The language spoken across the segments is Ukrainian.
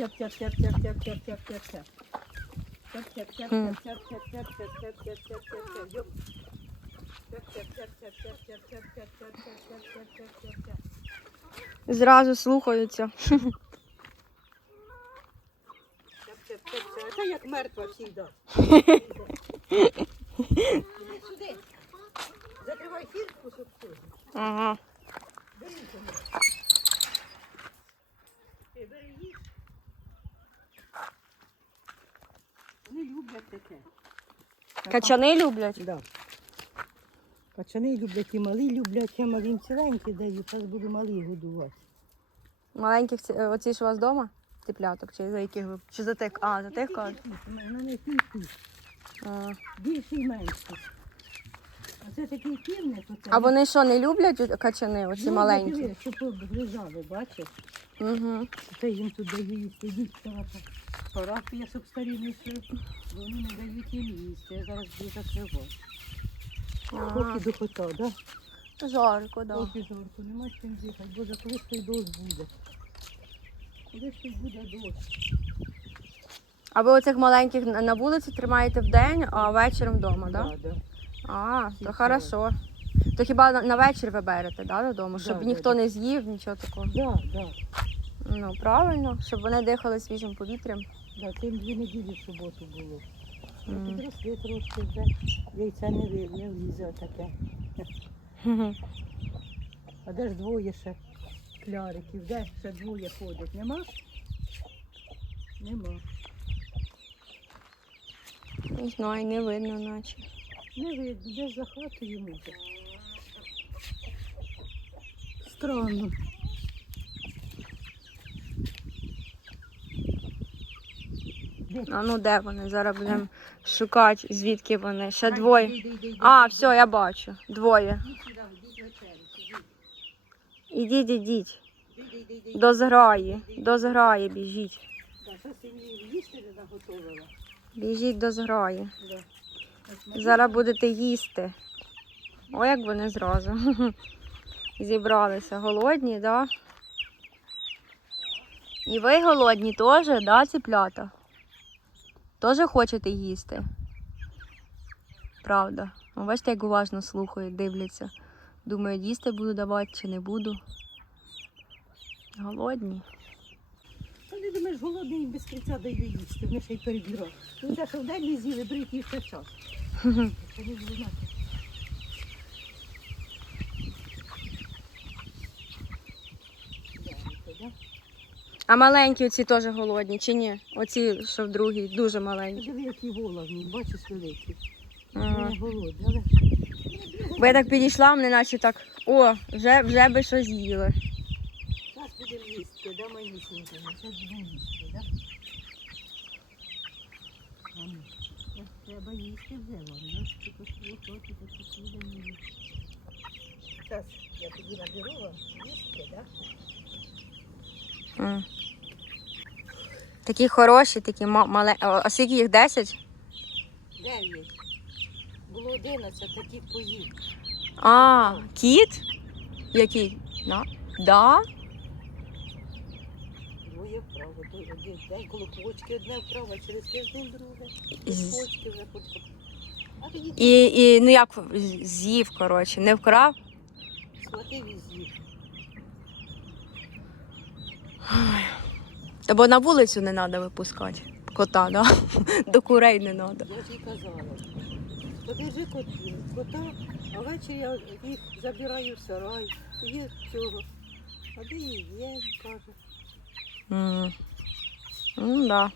тяп тяп тяп тяп тяп тяп тяп тяп тяп. Тяп тяп тяп Мгм. тяп тяп тяп Качани люблять. Да. Качани люблять і малі люблять, я малим ціленькі даю, зараз буду малі годувати. Маленьких ці- е, оці ж у вас вдома? Тепляток, чи за яких ви? Чи за тих? А, за тих кажуть. На них ті. А. більше і менше. А це такий півник, оце. А вони що, не люблять качани, оці Ну, маленькі? диви, Щоб обгризали, бачиш? Угу. Це їм тут даю їсти. Йдіть, пора. Я щоб старі не. Бо вони не дають їм їсти. Я зараз буду закривати. Поки до кота, так? Да? Жарко, да. Поки жарко, нема чим їхати. Боже, коли ж той дощ буде? Коли ж той буде дощ? А ви оцих маленьких на на вулиці тримаєте вдень, а вечором вдома, так? Да, да. А, то хорошо. То хіба на, на вечір ви берете, да, додому? Щоб Да, ніхто да, не з'їв, нічого такого. Да, да. Ну, правильно, щоб вони дихали свіжим повітрям. Да, тим дві неділі в суботу було. А М. Підросли трошки вже. Яйця не, ви- не влізе таке. Мгм. А де ж двоє ще кляриків? Де ще двоє ходять? Нема? Нема. Не знаю, не видно наче. Не видно, де за хатою може. Странно. А ну де вони? Зараз будемо шукати, звідки вони. Ще двоє. А, все, я бачу. Двоє. Ідіть, ідіть. До зграї. До зграї біжіть. Біжіть до зграї. Зараз будете їсти. О, як вони зразу. Зібралися. Голодні, да? І ви голодні теж, да, ціплята? Теж хочете їсти? Правда. Ну, Бачите, як уважно слухають, дивляться. Думають, їсти буду давати чи не буду. Голодні. Та ти думаєш, голодний без кінця даю їсти, вони ще й перебирають. Ну те, що в день не беріть їх час. А маленькі оці теж голодні, чи ні? Оці, що в другій, дуже маленькі. Диви, який воловні, бачиш великий. Ага. Голодні, але Бо я так підійшла, мене наче так, о, вже, вже би щось з'їли. зараз будемо їсти, да, мої сім'ї, зараз будемо їсти, да? А ну, ось Треба їсти вже вам, да? Тільки то будемо їсти. Зараз я тоді наберу вам їсти, да? М. Такі хороші, такі маленькі. А скільки їх 10? Дев'ять. Було одинадцять таких поїв. А, кіт? Який? Да? Да? Двоє вправо, один день коло почки одне вправо, через тиждень друге. З почки вже почка. А тоді І, і ну як з'їв, коротше, не вкрав. схватив і з'їв. Бо на вулицю не треба випускати. Кота, да? До курей не треба. Я ж їй казала. Подержи котів, кота, а ввечері я їх забираю в сарай. Є цього. А де її є, каже. Mm. Ну, да.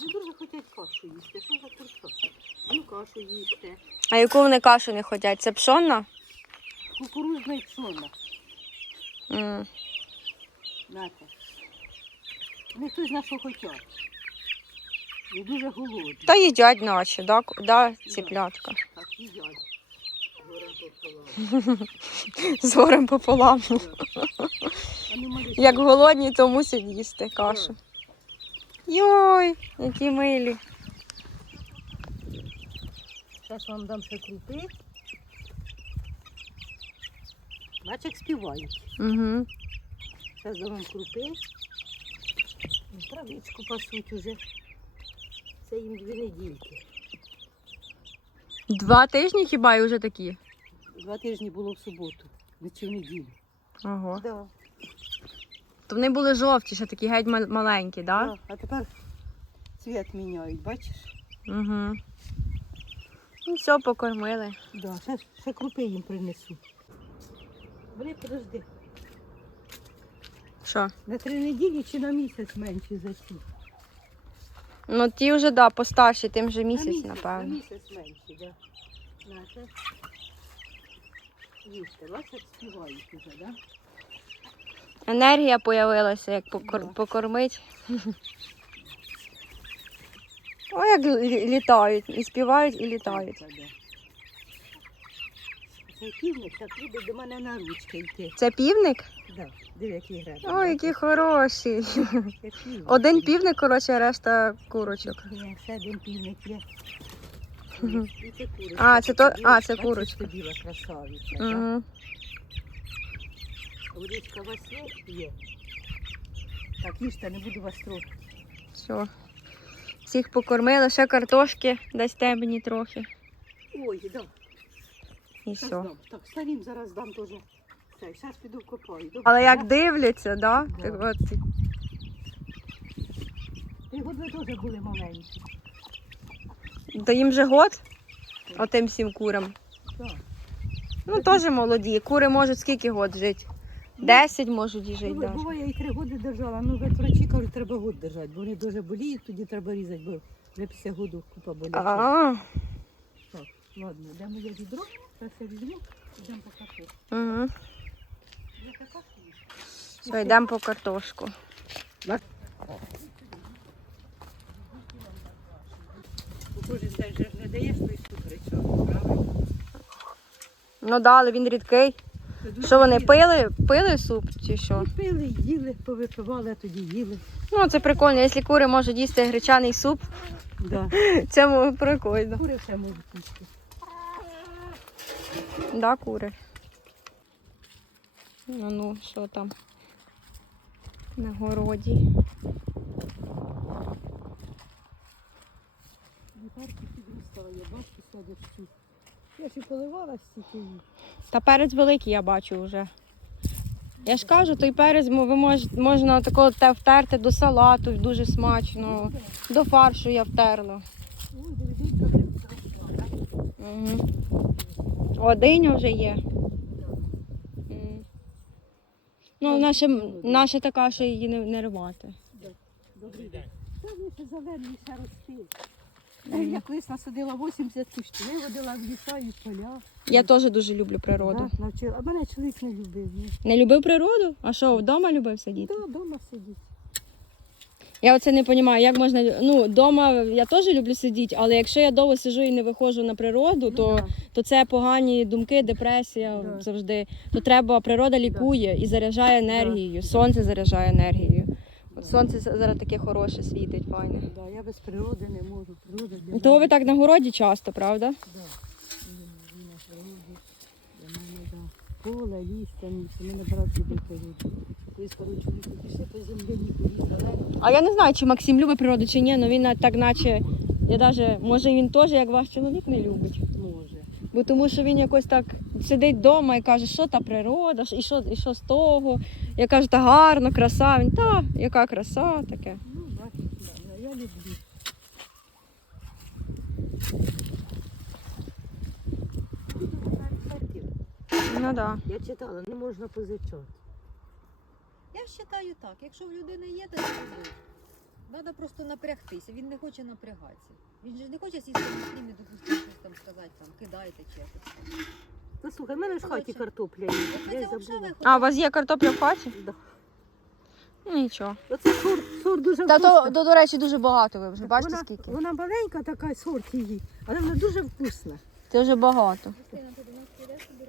Ну, дуже хочуть кашу їсти. Що за курка? Ну, кашу їсти. А яку вони кашу не хочуть? Це пшонна? Кукурузна і пшона. М. Нате. Ну, хтось на що хочуть. І дуже голодні. Та їдять наче, да, да, ціплятка. Так їдять. З горем пополам. Як голодні, то мусять їсти кашу. Йой, які милі. Зараз вам дам ще крупи. Бач, як співають. Угу. Зараз дам вам крупи. Травичку пасуть уже. Це їм дві недільки. Два тижні хіба і вже такі? Два тижні було в суботу, не чи в неділю. Ого. Да. То вони були жовті, ще такі геть мал- маленькі, так? Да? Да. А тепер цвіт міняють, бачиш? Угу. Ну, все, покормили. Да. Ще, ще крупи їм принесу. Бери, подожди. Що? На три неділі чи на місяць менше за ці? Ну ті вже, да, постарші, тим же місяць, на місяць, напевно. На місяць менше, да. На, це. Їсти, бачиш, співають уже, да? Енергія появилася, як покор... Покормить. О, як лі- літають, і співають, і літають. Так. Цей півник так любить до мене на ручки йти. Це півник? Да. Диви, який гребень. Ой, які хороші. Півник. Один півник, коротше, а решта курочок. Є, ще один півник є. І це курочка. А, це то- а, це курочка. Біла красавиця. Угу. У вас є? Є. Так, їжте, не буду вас трогати. Все. Всіх покормили, ще картошки дасте мені трохи. Ой, да. І Щас все. дам. Так, старім зараз дам теж. Цей, зараз піду копаю. Добре, Але як да? дивляться, да? Так от, Ти год ви теж були маленькі. То їм же год, отим всім курам. Так. Ну, теж молоді. Кури можуть скільки год жити? Десять можуть і жити Ну, буває, я і три роки держала. Ну, ви врачі кажуть, треба год держати, бо вони дуже боліють, тоді треба різати, бо вже після году купа. А, Так, ладно, де моє відро, зараз я візьму, йдемо по картошку. угу. Я така. Все, йдемо по картошку. Бо кожен день же ж не даєш той суп правильно? Ну да, але він рідкий. Це дуже Що вони рідко. пили? Пили суп чи що? Ну, Пили, їли, повипивали, а тоді їли. Ну, це прикольно. Якщо кури можуть їсти гречаний суп, Да. це прикольно. Кури все можуть їсти. Да, кури. Ну, ну, що там? На городі. Вітарки підростає, після дощу. Я ще поливала стільки їх. Та перець великий я бачу вже. Я ж кажу, той перець ви мож, можна такого те втерти до салату, дуже смачно. До фаршу я втерла. Угу. О, диня вже є. М. Ну, наше, наша така, що її не, не рвати. Добрий день. Та вони ще зелені, ще рости. Я колись насадила 80 кущів, виводила в ліса і в поля. Я теж дуже люблю природу. Да, навчила. А мене чоловік не любив. Ні. Не любив природу? А що, вдома любив сидіти? Да, вдома сидить. Я оце не розумію, як можна. Ну, вдома я теж люблю сидіти, але якщо я довго сижу і не виходжу на природу, то, Ну, да. то це погані думки, депресія Да. завжди. То треба, природа лікує і заряджає енергією. Сонце заряджає енергією. Сонце зараз таке хороше світить, файне. Да, я без природи не можу. Природа для То ви мене. так на городі часто, правда? Да. І на природі. Для мене, да. Поле, ліс, там, і мене брат любить природу. Колись коротше, ми пішли по землі, ні полізали. А я не знаю, чи Максим любить природу, чи ні, але він на- так наче. Я даже, може він теж, як ваш чоловік, не любить. Може. Бо тому що він якось так сидить вдома і каже, що та природа, і що, і що з того. Я кажу, та гарно, краса. Він та, яка краса таке. Ну, бачиш, да, я люблю. Ну да. Я читала, не можна позичати. Я вважаю так, якщо в людини є, то. Треба просто напрягтися. Він не хоче напрягатися. Він же не хоче сісти на стіни, допустимо, щось там сказати, там, кидайте чи якось. Ну слухай, в мене ж в хаті картопля є. Я забула. А у вас є картопля в хаті? Да. Ну, Нічого. Оце сорт, сорт дуже Та то, вкусний. до, до речі, дуже багато ви вже. Бачите вона, скільки? Вона маленька така сорт її, але вона дуже вкусна. Це вже багато. Христина, ти до